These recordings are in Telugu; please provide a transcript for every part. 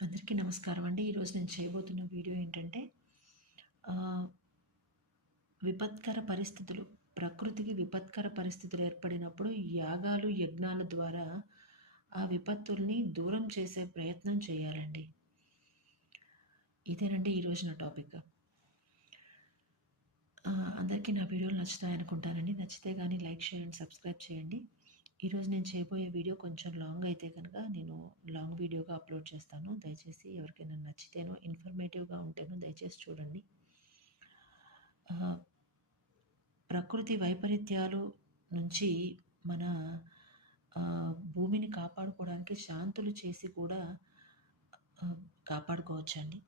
అందరికీ నమస్కారం అండి. ఈరోజు నేను చేయబోతున్న వీడియో ఏంటంటే ఆహ్, విపత్కర పరిస్థితులు ప్రకృతికి విపత్కర పరిస్థితులు ఏర్పడినప్పుడు యాగాలు, యజ్ఞాల ద్వారా ఆ విపత్తుల్ని దూరం చేసే ప్రయత్నం చేయాలండి. ఇదేనండి ఈరోజు నా టాపిక్. అందరికీ నా వీడియోలు నచ్చుతాయనుకుంటానండి. నచ్చితే గాని లైక్, షేర్ అండ్ సబ్స్క్రైబ్ చేయండి. ఈరోజు నేను చేయబోయే వీడియో కొంచెం లాంగ్ అయితే కనుక నేను లాంగ్ వీడియోగా అప్లోడ్ చేస్తాను. దయచేసి ఎవరికైనా నచ్చితేనో, ఇన్ఫర్మేటివ్‌గా ఉంటేనో దయచేసి చూడండి. ఆహ్, ప్రకృతి వైపరీత్యాలు నుంచి మన భూమిని కాపాడుకోవడానికి శాంతులు చేసి కూడా ఆహ్, కాపాడుకోవచ్చండి.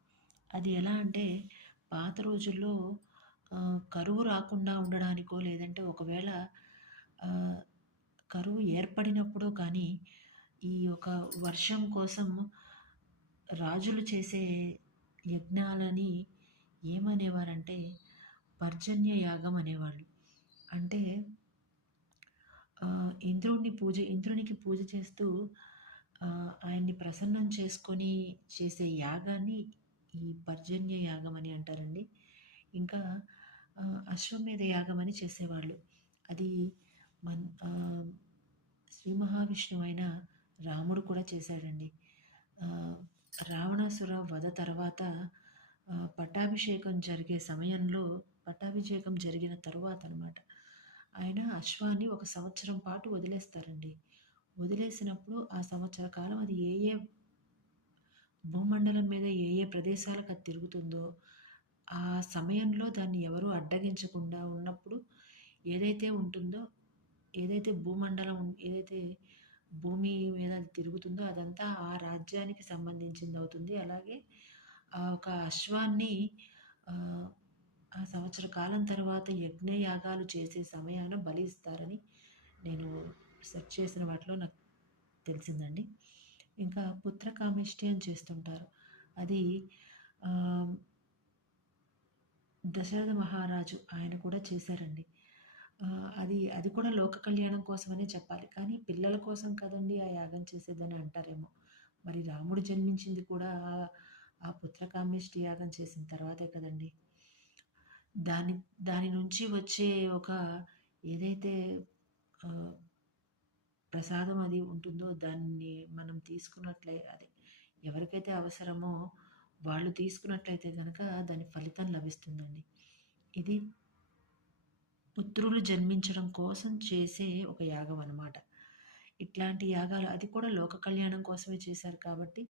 అది ఎలా అంటే పాత రోజుల్లో కరువు రాకుండా ఉండడానికో, లేదంటే ఒకవేళ ఆహ్, కరువు ఏర్పడినప్పుడో కానీ, ఈ యొక్క వర్షం కోసం రాజులు చేసే యజ్ఞాలని ఏమనేవారంటే పర్జన్య యాగం అనేవాళ్ళు. అంటే ఇంద్రునికి పూజ చేస్తూ ఆయన్ని ప్రసన్నం చేసుకొని చేసే యాగాన్ని ఈ పర్జన్య యాగం అని అంటారండి. ఇంకా అశ్వమేధ యాగం అని చేసేవాళ్ళు. అది మన్ ఆహ్, శ్రీ మహావిష్ణువు అయిన రాముడు కూడా చేశాడండి. ఆహ్, రావణాసుర వధ తర్వాత పట్టాభిషేకం జరిగిన తరువాత అనమాట. ఆయన అశ్వాన్ని ఒక సంవత్సరం పాటు వదిలేస్తారండి. వదిలేసినప్పుడు ఆ సంవత్సర కాలం అది ఏ ఏ భూమండలం మీద ఏ ఏ ప్రదేశాలకు అది తిరుగుతుందో, ఆ సమయంలో దాన్ని ఎవరు అడ్డగించకుండా ఉన్నప్పుడు ఏదైతే ఉంటుందో, ఏదైతే భూమి మీద అది తిరుగుతుందో అదంతా ఆ రాజ్యానికి సంబంధించిందవుతుంది. అలాగే ఆ ఒక అశ్వాన్ని ఆహ్, ఆ సంవత్సర కాలం తర్వాత యజ్ఞయాగాలు చేసే సమయాన బలి ఇస్తారని నేను సెర్చ్ చేసిన వాటిలో నాకు తెలిసిందండి. ఇంకా పుత్రకామేష్టి అని చేస్తుంటారు. అది ఆహ్, దశరథ మహారాజు ఆయన కూడా చేశారండి. అది కూడా లోక కళ్యాణం కోసమనే చెప్పాలి. కానీ పిల్లల కోసం కదండీ ఆ యాగం చేసేదని అంటారేమో! మరి రాముడు జన్మించింది కూడా ఆ పుత్రకామేష్టి యాగం చేసిన తర్వాతే కదండీ! దాని దాని నుంచి వచ్చే ఒక ఏదైతే ఆహ్, ప్రసాదం అది ఉంటుందో దాన్ని మనం అదే ఎవరికైతే అవసరమో వాళ్ళు తీసుకున్నట్లయితే గనక దాని ఫలితం లభిస్తుందండి. ఇది పుత్రులు జన్మించడం కోసం చేసే ఒక యాగం అనమాట. ఇట్లాంటి యాగాలు అది కూడా లోక కళ్యాణం కోసమే చేశారు కాబట్టి